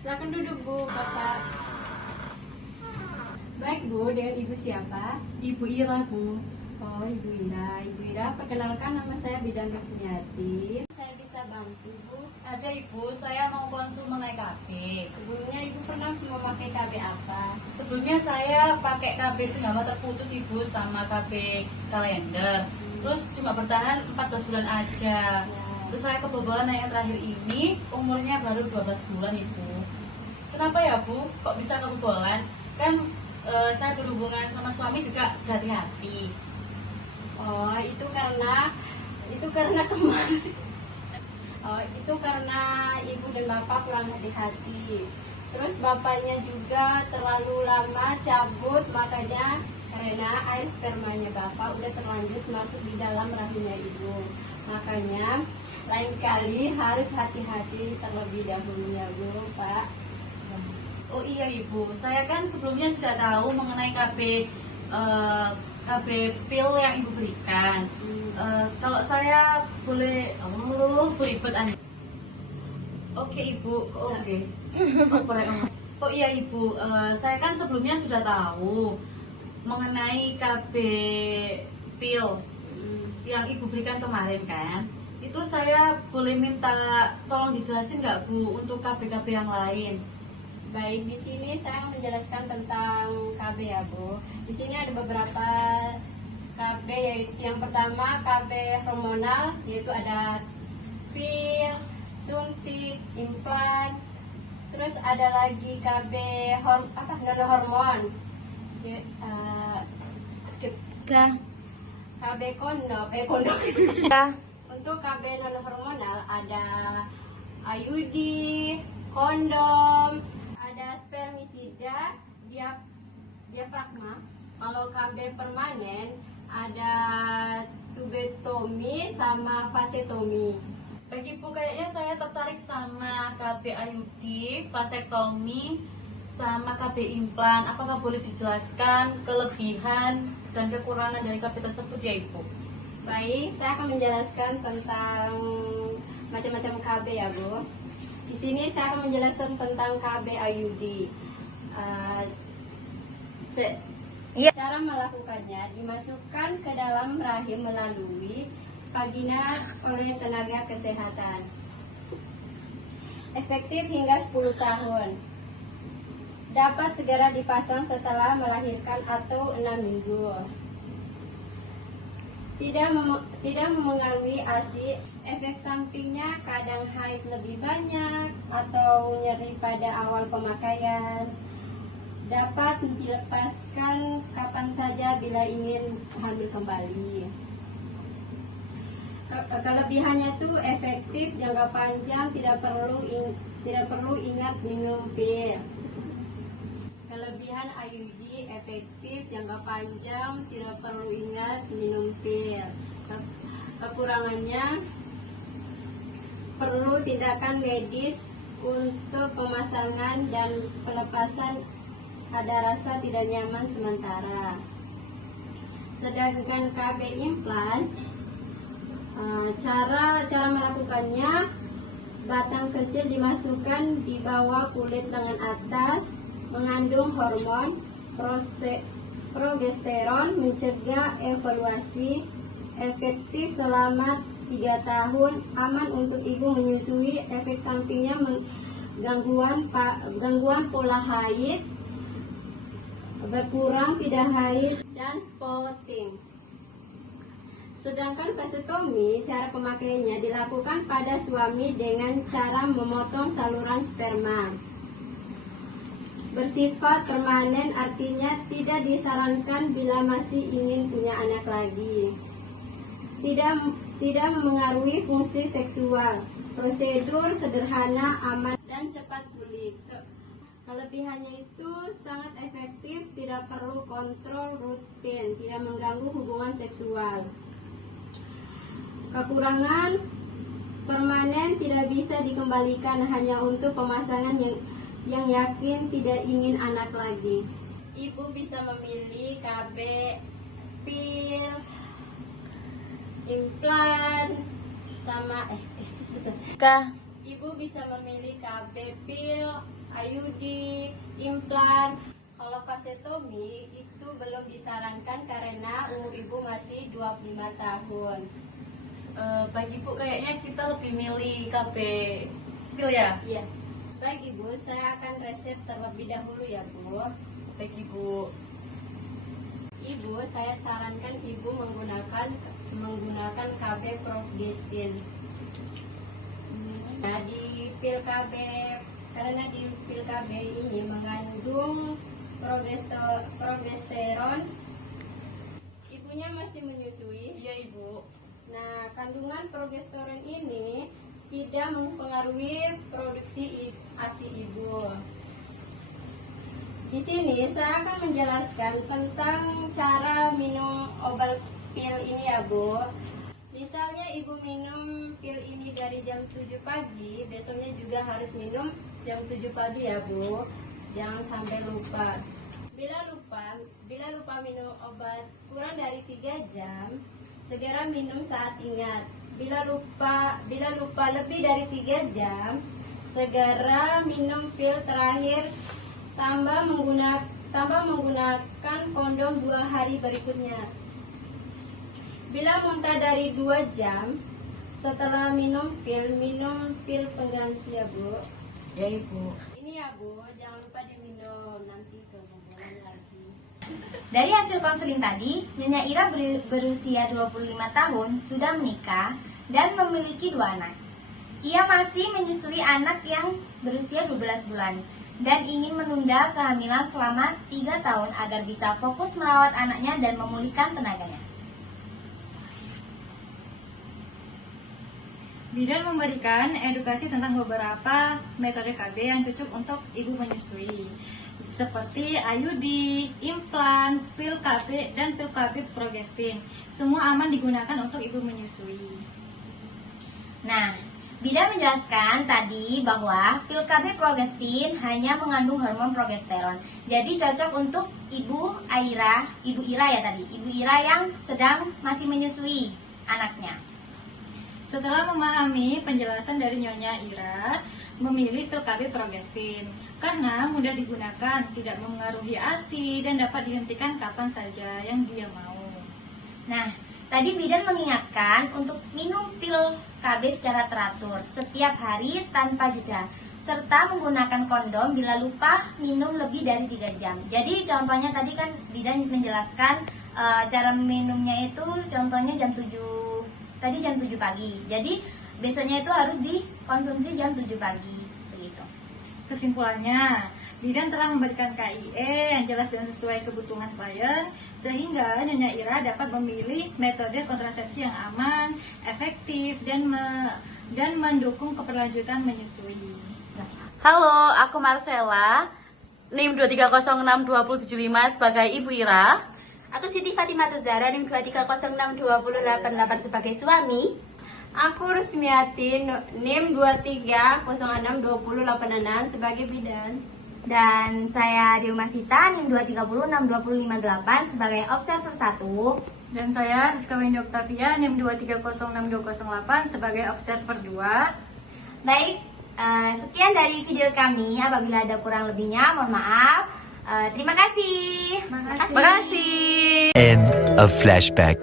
Silakan duduk Bu, Bapak. Baik Bu, dengan Ibu siapa? Ibu Ira, Bu. Oh, Ibu Ira. Ibu Ira, perkenalkan nama saya Bidan Rusmiati. Saya bisa bantu Bu. Ada Ibu, saya mau konsul mengenai KB. Sebelumnya Ibu pernah memakai KB apa? Sebelumnya saya pakai KB senggama terputus Ibu sama KB kalender. Terus cuma bertahan 14 bulan aja. Terus saya kebobolan yang terakhir ini umurnya baru 12 bulan Ibu. Kenapa ya Bu? Kok bisa kebobolan? Kan saya berhubungan sama suami juga berhati-hati. Oh, itu karena kemarin. Oh, itu karena Ibu dan Bapak kurang hati-hati. Terus bapaknya juga terlalu lama cabut, makanya karena air spermanya Bapak udah terlanjur masuk di dalam rahimnya Ibu. Makanya lain kali harus hati-hati terlebih dahulu ya Bu, Pak. Oh iya Ibu, saya kan sebelumnya sudah tahu mengenai KB pil yang Ibu berikan. Kalau saya boleh, beribet aja. Oke Ibu, oke. Oh iya Ibu, saya kan sebelumnya sudah tahu mengenai KB pil yang Ibu berikan kemarin kan. Itu saya boleh minta tolong dijelasin nggak Bu untuk KB-KB yang lain? Baik, di sini saya menjelaskan tentang KB ya Bu. Di sini ada beberapa KB, yaitu yang pertama KB hormonal, yaitu ada pil, suntik, implan. Terus ada lagi KB non-hormon, skip. KB kondom. Untuk KB non-hormonal ada IUD, kondom, ada spermisida, diafragma. Kalau KB permanen ada tubektomi sama vasectomi. Bagi Ibu, kayaknya saya tertarik sama KB IUD, vasektomi, sama KB implan. Apakah boleh dijelaskan kelebihan dan kekurangan dari KB tersebut ya Ibu? Baik, saya akan menjelaskan tentang macam-macam KB ya Bu. Di sini saya akan menjelaskan tentang KB IUD. Cara melakukannya, dimasukkan ke dalam rahim melalui vagina oleh tenaga kesehatan. Efektif hingga 10 tahun. Dapat segera dipasang setelah melahirkan atau 6 minggu. Tidak memengaruhi ASI. Efek sampingnya kadang haid lebih banyak atau nyeri pada awal pemakaian. Dapat dilepaskan kapan saja bila ingin hamil kembali. Kelebihannya tuh efektif jangka panjang, tidak perlu ingat minum pil. Kelebihan IUD efektif jangka panjang, tidak perlu ingat minum pil. Kekurangannya perlu tindakan medis untuk pemasangan dan pelepasan, ada rasa tidak nyaman sementara. Sedangkan KB implan, cara melakukannya, batang kecil dimasukkan di bawah kulit lengan atas, mengandung hormon progesteron, mencegah evaluasi, efektif selama 3 tahun, aman untuk ibu menyusui. Efek sampingnya gangguan pola haid, berkurang tidak haid, dan spotting. Sedangkan vasektomi, cara pemakaiannya dilakukan pada suami dengan cara memotong saluran sperma. Bersifat permanen, artinya tidak disarankan bila masih ingin punya anak lagi. Tidak memengaruhi fungsi seksual. Prosedur sederhana, aman, dan cepat pulih. Kelebihannya itu sangat efektif, tidak perlu kontrol rutin, tidak mengganggu hubungan seksual. Kekurangan, permanen, tidak bisa dikembalikan, hanya untuk pemasangan yang yakin tidak ingin anak lagi. Ibu bisa memilih KB pil, implan, sama Ibu bisa memilih KB pil, IUD, implan. Kalau vasectomy itu belum disarankan karena umur ibu masih 25 tahun. Bagi Ibu kayaknya kita lebih milih KB pil ya. Iya. Baik Ibu, saya akan resep terlebih dahulu ya Bu. Baik Ibu. Ibu, saya sarankan Ibu menggunakan KB progestin. Nah, di pil KB, karena di pil KB ini mengandung progesteron, ibunya masih menyusui. Iya Ibu. Nah, kandungan progesteron ini tidak mempengaruhi produksi ASI ibu. Di sini saya akan menjelaskan tentang cara minum obat pil ini ya Bu. Misalnya ibu minum pil ini dari jam 7 pagi, besoknya juga harus minum jam 7 pagi ya Bu. Jangan sampai lupa. Bila lupa minum obat kurang dari 3 jam, segera minum saat ingat. Bila lupa lebih dari 3 jam, segera minum pil terakhir. Tambah menggunakan kondom 2 hari berikutnya. Bila muntah dari 2 jam setelah minum pil pengganti ya Bu. Ya Ibu. Ini ya Bu, jangan lupa diminum, nanti kebobolan lagi. Dari hasil konseling tadi, Nyonya Ira berusia 25 tahun, sudah menikah dan memiliki 2 anak. Ia masih menyusui anak yang berusia 12 bulan dan ingin menunda kehamilan selama 3 tahun agar bisa fokus merawat anaknya dan memulihkan tenaganya. Bidan memberikan edukasi tentang beberapa metode KB yang cocok untuk ibu menyusui, seperti IUD, implan, pil KB, dan pil KB progestin. Semua aman digunakan untuk ibu menyusui. Nah, Bidan menjelaskan tadi bahwa pil KB progestin hanya mengandung hormon progesteron. Jadi cocok untuk Ibu Ira yang sedang masih menyusui anaknya. Setelah memahami penjelasan dari Nyonya Ira, memilih pil KB progestin karena mudah digunakan, tidak mempengaruhi ASI, dan dapat dihentikan kapan saja yang dia mau. Nah, tadi Bidan mengingatkan untuk minum pil KB secara teratur setiap hari tanpa jeda, serta menggunakan kondom bila lupa minum lebih dari 3 jam. Jadi contohnya tadi kan Bidan menjelaskan cara minumnya itu contohnya jam 7 pagi. Jadi besoknya itu harus dikonsumsi jam 7 pagi begitu. Kesimpulannya, Bidan telah memberikan KIE yang jelas dan sesuai kebutuhan klien, sehingga Nyonya Ira dapat memilih metode kontrasepsi yang aman, efektif, dan mendukung keberlanjutan menyusui. Halo, aku Marcella, NIM 2306275 sebagai Ibu Ira. Aku Siti Fatimah Tuzara, NIM 2306288 sebagai suami. Aku Rusmiati, NIM 23062086 sebagai bidan. Dan saya Dewi Masita, NIM 2306258 sebagai observer 1. Dan saya Rizka Windy Octavia, NIM 2306208 sebagai observer 2. Baik, sekian dari video kami. Apabila ada kurang lebihnya, mohon maaf. Terima kasih. Makasih. End of flashback.